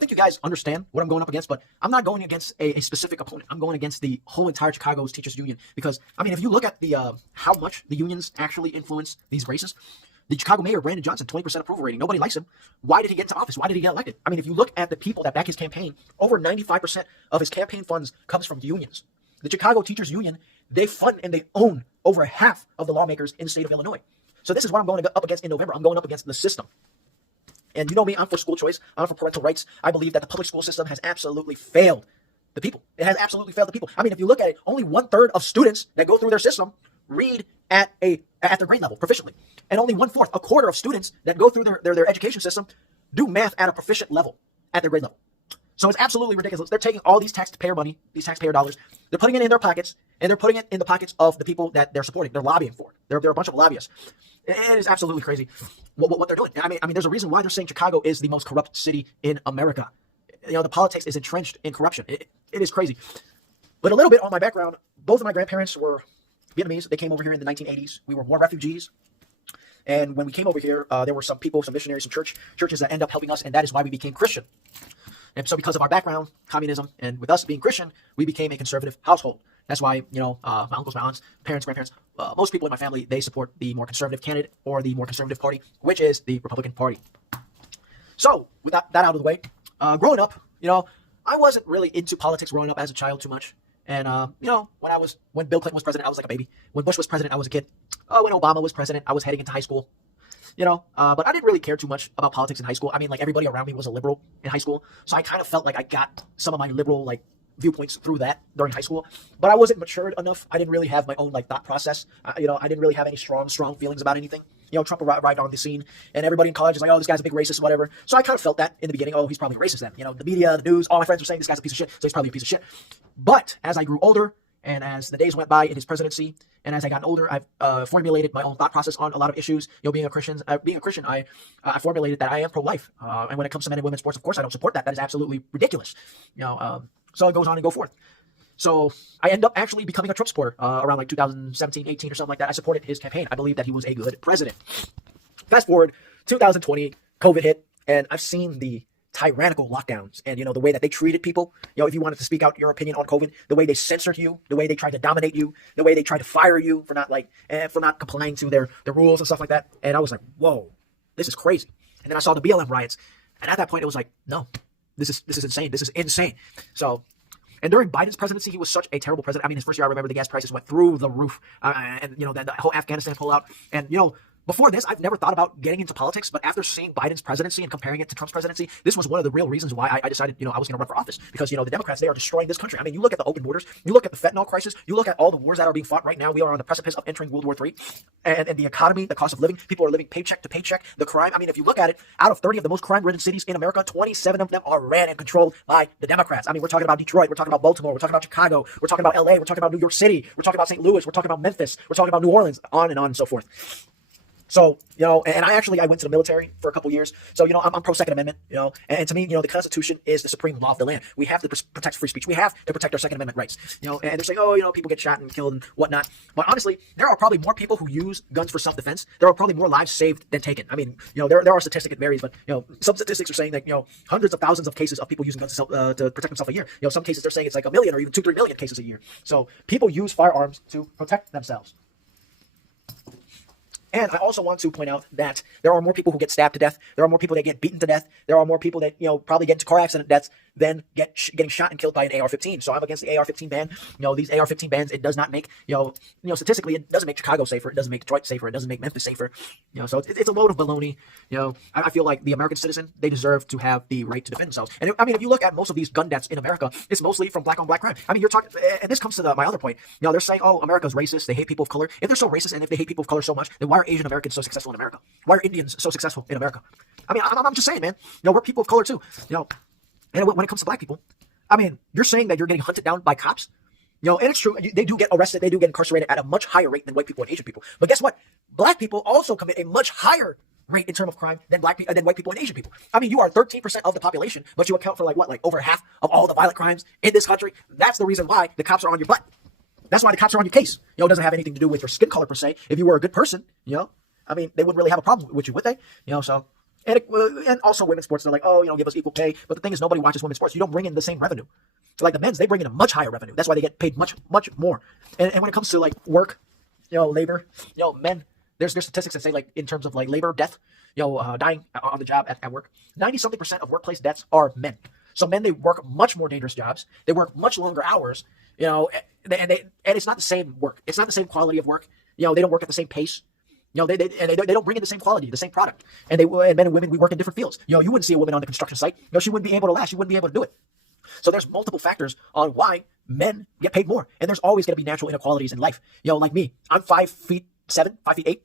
think you guys understand what I'm going up against, but I'm not going against a specific opponent. I'm going against the whole entire Chicago's teachers union because, I mean, if you look at the how much the unions actually influence these races, the Chicago mayor, Brandon Johnson, 20% approval rating. Nobody likes him. Why did he get into office? Why did he get elected? I mean, if you look at the people that back his campaign, over 95% of his campaign funds comes from unions. The Chicago Teachers Union, they fund and they own over half of the lawmakers in the state of Illinois. So this is what I'm going up against in November. I'm going up against the system. And you know me, I'm for school choice. I'm for parental rights. I believe that the public school system has absolutely failed the people. It has absolutely failed the people. I mean, if you look at it, only 1/3 of students that go through their system read at their grade level proficiently. And only 1/4, a quarter of students that go through their education system do math at a proficient level at their grade level. So it's absolutely ridiculous. They're taking all these taxpayer money, these taxpayer dollars, they're putting it in their pockets, and they're putting it in the pockets of the people that they're supporting. They're lobbying for. They're a bunch of lobbyists. It is absolutely crazy what they're doing. I mean, there's a reason why they're saying Chicago is the most corrupt city in America. You know, the politics is entrenched in corruption. It is crazy. But a little bit on my background, both of my grandparents were Vietnamese. They came over here in the 1980s. We were war refugees. And when we came over here, there were some people, some missionaries, some churches that end up helping us, and that is why we became Christian. And so because of our background, communism, and with us being Christian, we became a conservative household. That's why, you know, my uncles, my aunts, parents, grandparents, most people in my family, they support the more conservative candidate or the more conservative party, which is the Republican Party. So with that out of the way, growing up, you know, I wasn't really into politics growing up as a child too much. And, you know, when Bill Clinton was president, I was like a baby. When Bush was president, I was a kid. When Obama was president, I was heading into high school. You know, but I didn't really care too much about politics in high school. I mean, like, everybody around me was a liberal in high school. So I kind of felt like I got some of my liberal, like, viewpoints through that during high school. But I wasn't matured enough. I didn't really have my own, like, thought process. You know, I didn't really have any strong feelings about anything. You know, Trump arrived on the scene, and everybody in college is like, oh, this guy's a big racist, whatever. So I kind of felt that in the beginning. Oh, he's probably a racist then. You know, the media, the news, all my friends were saying this guy's a piece of shit, so he's probably a piece of shit. But as I grew older, and as the days went by in his presidency, and as I got older, I've formulated my own thought process on a lot of issues. You know, being a Christian, I formulated that I am pro-life. And when it comes to men and women's sports, of course, I don't support that. That is absolutely ridiculous. You know, so it goes on and go forth. So I end up actually becoming a Trump supporter around like 2017, 18 or something like that. I supported his campaign. I believe that he was a good president. Fast forward, 2020, COVID hit, and I've seen the tyrannical lockdowns and, you know, the way that they treated people. You know, if you wanted to speak out your opinion on COVID, the way they censored you, the way they tried to dominate you, the way they tried to fire you for not complying to their rules and stuff like that. And I was like, whoa, this is crazy. And then I saw the BLM riots, and at that point it was like, no, this is insane. This is insane. So, and during Biden's presidency, he was such a terrible president. I mean, his first year, I remember the gas prices went through the roof, and, you know, the whole Afghanistan pullout, and, you know, before this, I've never thought about getting into politics, but after seeing Biden's presidency and comparing it to Trump's presidency, this was one of the real reasons why I decided, you know, I was going to run for office. Because, you know, the Democrats, they are destroying this country. I mean, you look at the open borders, you look at the fentanyl crisis, you look at all the wars that are being fought right now. We are on the precipice of entering World War III. And the economy, the cost of living, people are living paycheck to paycheck. The crime, I mean, if you look at it, out of 30 of the most crime-ridden cities in America, 27 of them are ran and controlled by the Democrats. I mean, we're talking about Detroit, we're talking about Baltimore, we're talking about Chicago, we're talking about LA, we're talking about New York City, we're talking about St. Louis, we're talking about Memphis, we're talking about New Orleans, on and so forth. So, you know, and I went to the military for a couple years. So, you know, I'm pro Second Amendment, you know, and to me, you know, the Constitution is the supreme law of the land. We have to protect free speech. We have to protect our Second Amendment rights, you know, and they're saying, oh, you know, people get shot and killed and whatnot. But honestly, there are probably more people who use guns for self-defense. There are probably more lives saved than taken. I mean, you know, there are statistics, it varies, but, you know, some statistics are saying that, you know, hundreds of thousands of cases of people using guns to protect themselves a year. You know, some cases they're saying it's like 1 million or even 2-3 million cases a year. So people use firearms to protect themselves. And I also want to point out that there are more people who get stabbed to death. There are more people that get beaten to death. There are more people that, you know, probably get into car accident deaths than getting shot and killed by an AR-15. So I'm against the AR-15 ban. You know, these AR-15 bans, it does not make, you know, statistically, it doesn't make Chicago safer. It doesn't make Detroit safer. It doesn't make Memphis safer. You know, so it's a load of baloney. You know, I feel like the American citizen, they deserve to have the right to defend themselves. And I mean, if you look at most of these gun deaths in America, it's mostly from black on black crime. I mean, you're talking, and this comes to my other point. You know, they're saying, oh, America's racist. They hate people of color. If they're so racist and if they hate people of color so much, then why are Asian Americans so successful in America? Why are Indians so successful in America? I mean, I'm just saying, man. You know, we're people of color too. You know, and when it comes to black people, I mean, you're saying that you're getting hunted down by cops? You know, and it's true. They do get arrested. They do get incarcerated at a much higher rate than white people and Asian people. But guess what? Black people also commit a much higher rate in terms of crime than white people and Asian people. I mean, you are 13% of the population, but you account for like over half of all the violent crimes in this country. That's the reason why the cops are on your butt. That's why the cops are on your case. You know, it doesn't have anything to do with your skin color per se. If you were a good person, you know, I mean, they wouldn't really have a problem with you, would they? You know, so And also women's sports, they're like, oh, give us equal pay. But the thing is, nobody watches women's sports. You don't bring in the same revenue. Like the men's, they bring in a much higher revenue. That's why they get paid much, much more. And when it comes to like work, labor, men, there's statistics that say like in terms of like labor death, dying on the job at work, 90-something% of workplace deaths are men. So men, they work much more dangerous jobs. They work much longer hours, and it's not the same work. It's not the same quality of work. They don't work at the same pace. They don't bring in the same quality, the same product. And men and women, we work in different fields. You wouldn't see a woman on the construction site. She wouldn't be able to last. She wouldn't be able to do it. So there's multiple factors on why men get paid more. And there's always going to be natural inequalities in life. Like me, I'm 5'7", 5'8".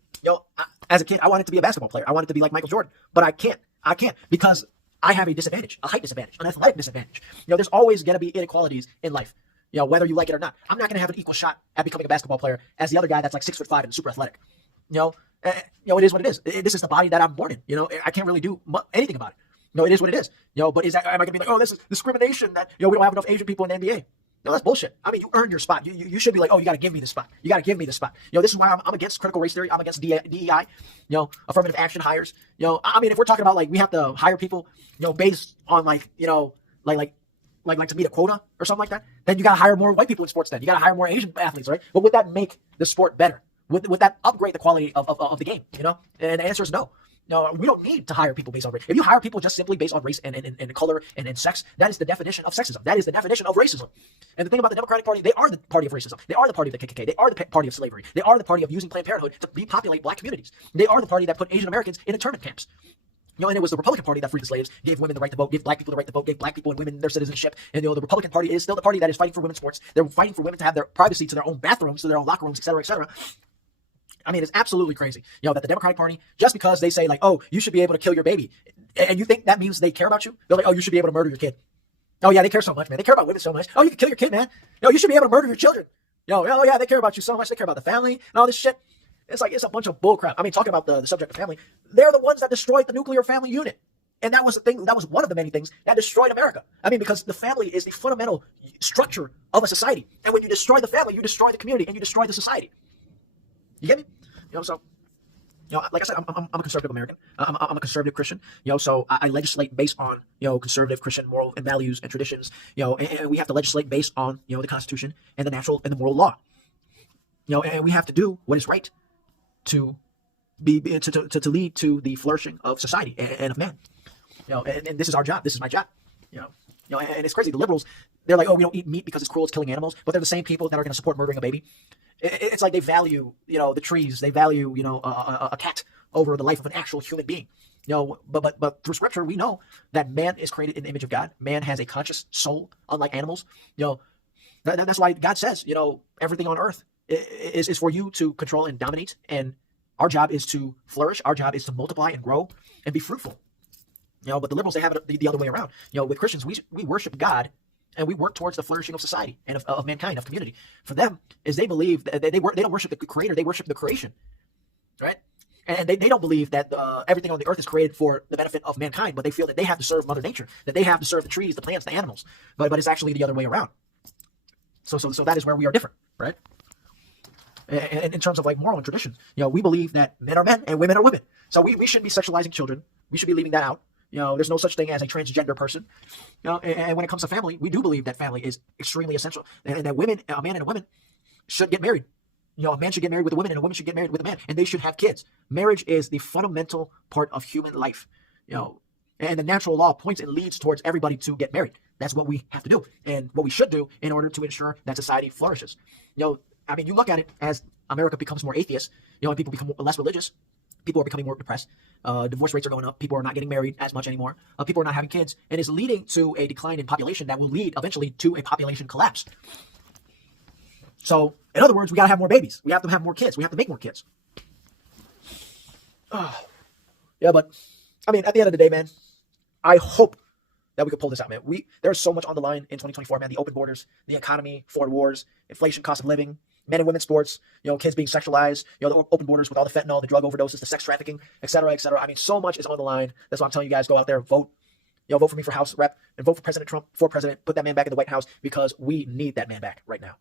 As a kid, I wanted to be a basketball player. I wanted to be like Michael Jordan, but I can't because I have a disadvantage, a height disadvantage, an athletic disadvantage. There's always going to be inequalities in life. Whether you like it or not. I'm not going to have an equal shot at becoming a basketball player as the other guy that's like 6'5" and super athletic. It is what it is. This is the body that I'm born in. I can't really do anything about it. It is what it is. But am I going to be like, oh, this is discrimination that, we don't have enough Asian people in the NBA? No, that's bullshit. I mean, you earned your spot. You should be like, oh, you got to give me the spot. You got to give me the spot. This is why I'm against critical race theory. I'm against DEI, affirmative action hires. I mean, if we're talking about like, we have to hire people, based on like, like to meet a quota or something like that, then you got to hire more white people in sports then. You got to hire more Asian athletes, right? But would that make the sport better? Would that upgrade the quality of the game, And the answer is no. No, we don't need to hire people based on race. If you hire people just simply based on race and color and sex, that is the definition of sexism. That is the definition of racism. And the thing about the Democratic Party, they are the party of racism. They are the party of the KKK. They are the party of slavery. They are the party of using Planned Parenthood to repopulate black communities. They are the party that put Asian Americans in internment camps. And it was the Republican Party that freed the slaves, gave women the right to vote, gave black people the right to vote, gave black people and women their citizenship. And the Republican Party is still the party that is fighting for women's sports. They're fighting for women to have their privacy, to their own bathrooms, to their own locker rooms, et cetera, et cetera. I mean, it's absolutely crazy, that the Democratic Party, just because they say like, oh, you should be able to kill your baby, and you think that means they care about you? They're like, oh, you should be able to murder your kid. Oh yeah, they care so much, man. They care about women so much. Oh, you can kill your kid, man. You should be able to murder your children. Oh yeah, they care about you so much. They care about the family and all this shit. It's like, it's a bunch of bullcrap. I mean, talking about the subject of family, they're the ones that destroyed the nuclear family unit. And that was the thing. That was one of the many things that destroyed America. I mean, because the family is the fundamental structure of a society. And when you destroy the family, you destroy the community and you destroy the society. You get me? So, like I said, I'm a conservative American. I'm a conservative Christian. So I legislate based on, conservative Christian moral and values and traditions. And we have to legislate based on, the Constitution and the natural and the moral law. And we have to do what is right to to lead to the flourishing of society and of man. And this is our job. This is my job. And it's crazy. The liberals, they're like, oh, we don't eat meat because it's cruel, it's killing animals. But they're the same people that are going to support murdering a baby. It's like they value, the trees. They value, a cat over the life of an actual human being. But through Scripture, we know that man is created in the image of God. Man has a conscious soul, unlike animals. That's why God says, everything on earth is for you to control and dominate. And our job is to flourish. Our job is to multiply and grow and be fruitful. But the liberals, they have it the other way around. With Christians, we worship God and we work towards the flourishing of society and of mankind, of community. For them, is they believe that they don't worship the Creator, they worship the creation, right? And they don't believe that everything on the earth is created for the benefit of mankind, but they feel that they have to serve Mother Nature, that they have to serve the trees, the plants, the animals. But it's actually the other way around. So that is where we are different, right? And in terms of like moral and tradition, we believe that men are men and women are women. So we shouldn't be sexualizing children. We should be leaving that out. There's no such thing as a transgender person. And when it comes to family, we do believe that family is extremely essential, and that women, a man and a woman, should get married. A man should get married with a woman, and a woman should get married with a man, and they should have kids. Marriage is the fundamental part of human life. And the natural law points and leads towards everybody to get married. That's what we have to do, and what we should do in order to ensure that society flourishes. I mean, you look at it as America becomes more atheist, and people become less religious. People are becoming more depressed. Divorce rates are going up. People are not getting married as much anymore. People are not having kids, and it's leading to a decline in population that will lead eventually to a population collapse. So, in other words, we got to have more babies. We have to have more kids. We have to make more kids. Yeah, but I mean, at the end of the day, man, I hope that we could pull this out, man. There's so much on the line in 2024, man. The open borders, the economy, foreign wars, inflation, cost of living, men and women's sports, kids being sexualized, the open borders with all the fentanyl, the drug overdoses, the sex trafficking, et cetera, et cetera. I mean, so much is on the line. That's why I'm telling you guys, go out there, vote. Vote for me for House Rep and vote for President Trump for president. Put that man back in the White House because we need that man back right now.